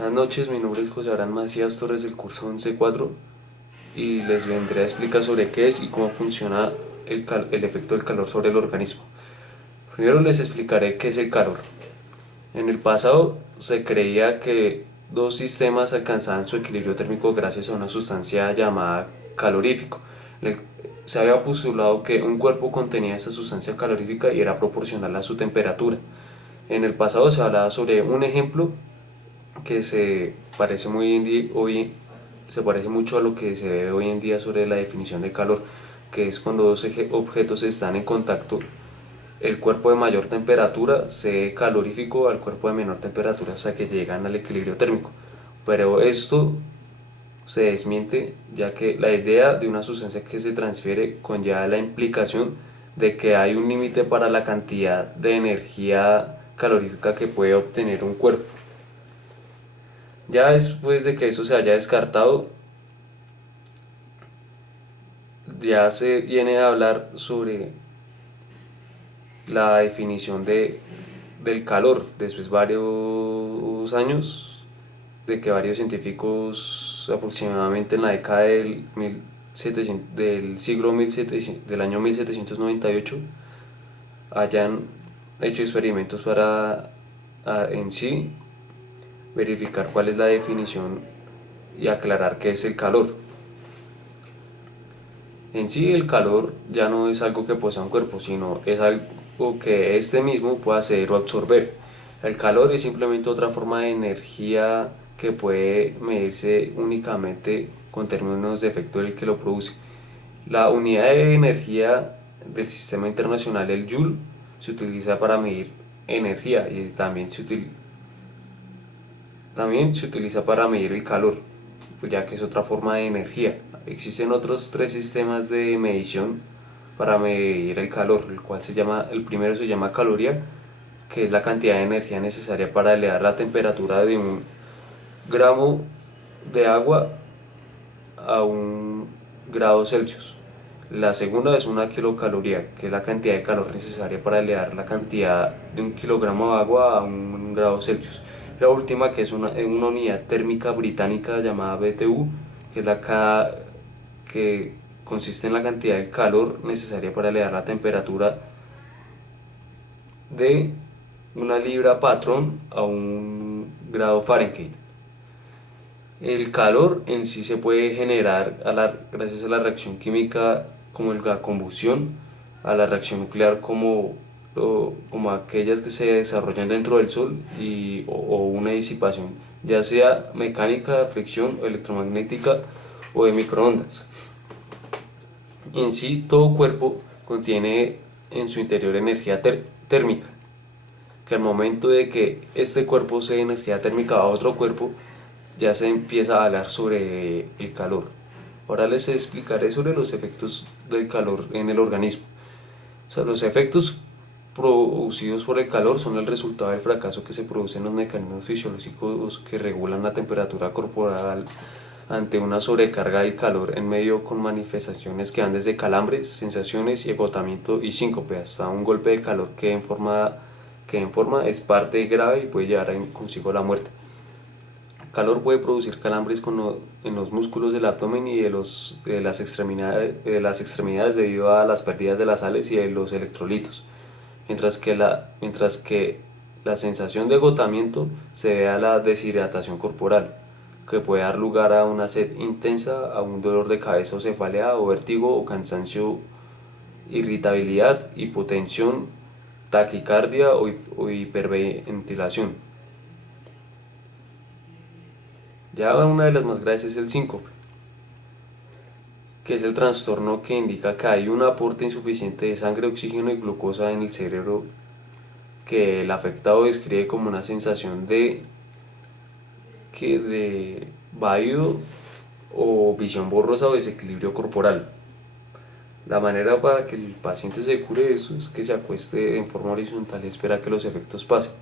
Buenas noches, mi nombre es José Abraham Macías Torres del curso 11.4 y les vendré a explicar sobre qué es y cómo funciona el efecto del calor sobre el organismo. Primero les explicaré qué es el calor. En el pasado se creía que dos sistemas alcanzaban su equilibrio térmico gracias a una sustancia llamada calorífico. Se había postulado que un cuerpo contenía esa sustancia calorífica y era proporcional a su temperatura. En el pasado se hablaba sobre un ejemplo que se parece mucho a lo que se ve hoy en día sobre la definición de calor, que es cuando dos objetos están en contacto, el cuerpo de mayor temperatura se ve calorífico al cuerpo de menor temperatura hasta que llegan al equilibrio térmico. Pero esto se desmiente, ya que la idea de una sustancia que se transfiere conlleva la implicación de que hay un límite para la cantidad de energía calorífica que puede obtener un cuerpo. Ya después de que eso se haya descartado, ya se viene a hablar sobre la definición del calor. Después de varios años, de que varios científicos aproximadamente en la década del, 1700, del siglo 1700, del año 1798 hayan hecho experimentos para en sí verificar cuál es la definición y aclarar qué es el calor. En sí el calor ya no es algo que posea un cuerpo, sino es algo que este mismo puede hacer o absorber. El calor es simplemente otra forma de energía que puede medirse únicamente con términos de efecto del que lo produce. La unidad de energía del sistema internacional, el Joule, se utiliza para medir energía y también se utiliza para medir el calor, pues ya que es otra forma de energía. Existen otros tres sistemas de medición para medir el calor, el primero se llama caloría, que es la cantidad de energía necesaria para elevar la temperatura de un gramo de agua a 1 grado Celsius. La segunda es una kilocaloría, que es la cantidad de calor necesaria para elevar la cantidad de 1 kilogramo de agua a 1 grado Celsius. La última, que es una unidad térmica británica llamada BTU, que es que consiste en la cantidad de calor necesaria para elevar la temperatura de 1 libra patrón a 1 grado Fahrenheit. El calor en sí se puede generar gracias a la reacción química como la combustión, a la reacción nuclear como aquellas que se desarrollan dentro del Sol o una disipación, ya sea mecánica, fricción, electromagnética o de microondas. En sí, todo cuerpo contiene en su interior energía térmica, que al momento de que este cuerpo cede energía térmica a otro cuerpo, ya se empieza a hablar sobre el calor. Ahora les explicaré sobre los efectos del calor en el organismo. O sea, los efectos producidos por el calor son el resultado del fracaso que se produce en los mecanismos fisiológicos que regulan la temperatura corporal ante una sobrecarga del calor en medio, con manifestaciones que van desde calambres, sensaciones y agotamiento y síncope hasta un golpe de calor que en forma es parte grave y puede llevar consigo la muerte. El calor puede producir calambres en los músculos del abdomen y de las extremidades debido a las pérdidas de las sales y de los electrolitos, mientras que la sensación de agotamiento se debe a la deshidratación corporal, que puede dar lugar a una sed intensa, a un dolor de cabeza o cefalea o vértigo o cansancio, irritabilidad, hipotensión, taquicardia o hiperventilación. Ya una de las más graves es el síncope, que es el trastorno que indica que hay un aporte insuficiente de sangre, oxígeno y glucosa en el cerebro, que el afectado describe como una sensación de vaído o visión borrosa o desequilibrio corporal. La manera para que el paciente se cure de eso es que se acueste en forma horizontal y espera que los efectos pasen.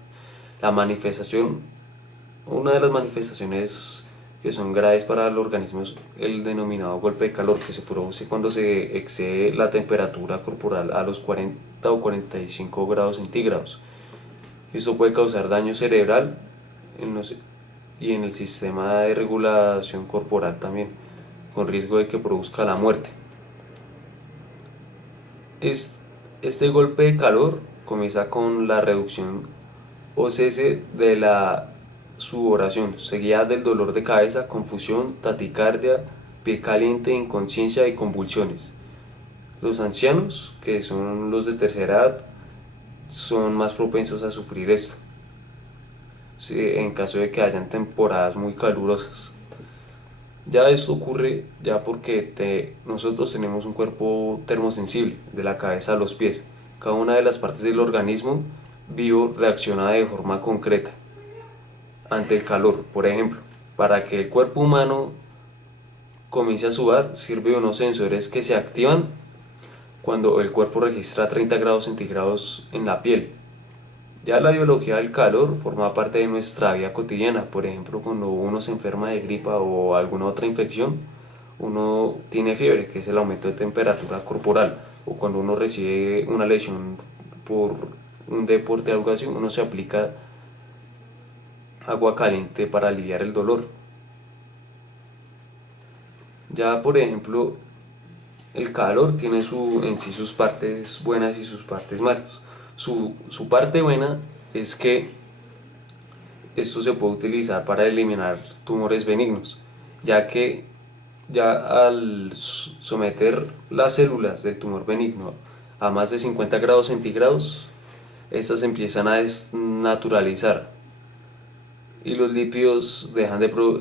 La manifestación, una de las manifestaciones que son graves para el organismo es el denominado golpe de calor, que se produce cuando se excede la temperatura corporal a los 40 o 45 grados centígrados. Esto puede causar daño cerebral en los, y en el sistema de regulación corporal también, con riesgo de que produzca la muerte. Este golpe de calor comienza con la reducción o cese de la sudoración, seguida del dolor de cabeza, confusión, taticardia, piel caliente, inconsciencia y convulsiones. Los ancianos, que son los de tercera edad, son más propensos a sufrir esto, en caso de que hayan temporadas muy calurosas. Ya esto ocurre ya porque nosotros tenemos un cuerpo termosensible, de la cabeza a los pies. Cada una de las partes del organismo vivo reacciona de forma concreta ante el calor. Por ejemplo, para que el cuerpo humano comience a sudar, sirve unos sensores que se activan cuando el cuerpo registra 30 grados centígrados en la piel. Ya la biología del calor forma parte de nuestra vida cotidiana. Por ejemplo, cuando uno se enferma de gripa o alguna otra infección, uno tiene fiebre, que es el aumento de temperatura corporal, o cuando uno recibe una lesión por un deporte o algo así, uno se aplica agua caliente para aliviar el dolor. Ya por ejemplo, el calor tiene en sí sus partes buenas y sus partes malas. Su parte buena es que esto se puede utilizar para eliminar tumores benignos, ya que ya al someter las células del tumor benigno a más de 50 grados centígrados, estas empiezan a desnaturalizar y los lípidos dejan de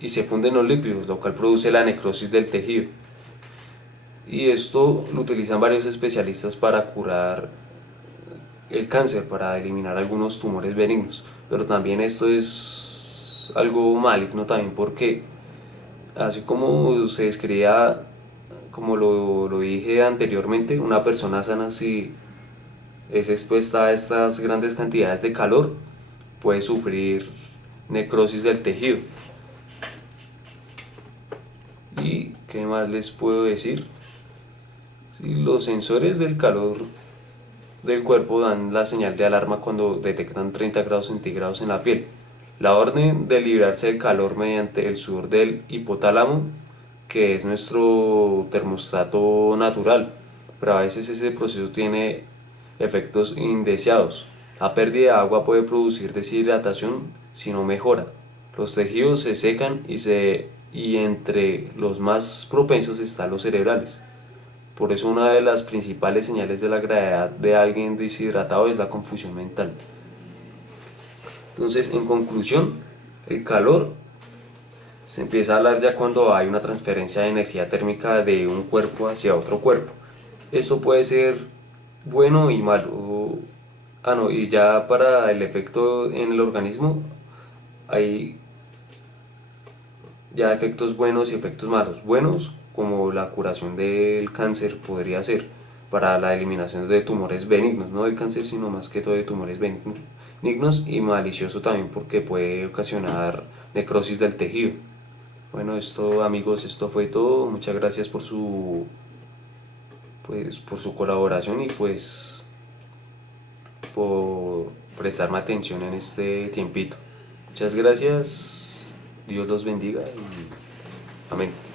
y se funden los lípidos, lo cual produce la necrosis del tejido. Y esto lo utilizan varios especialistas para curar el cáncer, para eliminar algunos tumores benignos. Pero también esto es algo maligno también porque así como se describía, como lo dije anteriormente, una persona sana si es expuesta a estas grandes cantidades de calor puede sufrir necrosis del tejido. ¿Y qué más les puedo decir? Sí, los sensores del calor del cuerpo dan la señal de alarma cuando detectan 30 grados centígrados en la piel. La orden de librarse del calor mediante el sudor del hipotálamo, que es nuestro termostato natural, pero a veces ese proceso tiene efectos indeseados. La pérdida de agua puede producir deshidratación si no mejora. Los tejidos se secan y entre los más propensos están los cerebrales. Por eso una de las principales señales de la gravedad de alguien deshidratado es la confusión mental. Entonces, en conclusión, el calor se empieza a hablar ya cuando hay una transferencia de energía térmica de un cuerpo hacia otro cuerpo. Esto puede ser bueno y malo. No, y ya para el efecto en el organismo hay ya efectos buenos y efectos malos. Buenos, como la curación del cáncer podría ser, para la eliminación de tumores benignos, no del cáncer, sino más que todo de tumores benignos, y malicioso también porque puede ocasionar necrosis del tejido. Bueno, esto amigos, esto fue todo. Muchas gracias por por su colaboración y pues por prestarme atención en este tiempito. Muchas gracias. Dios los bendiga y amén.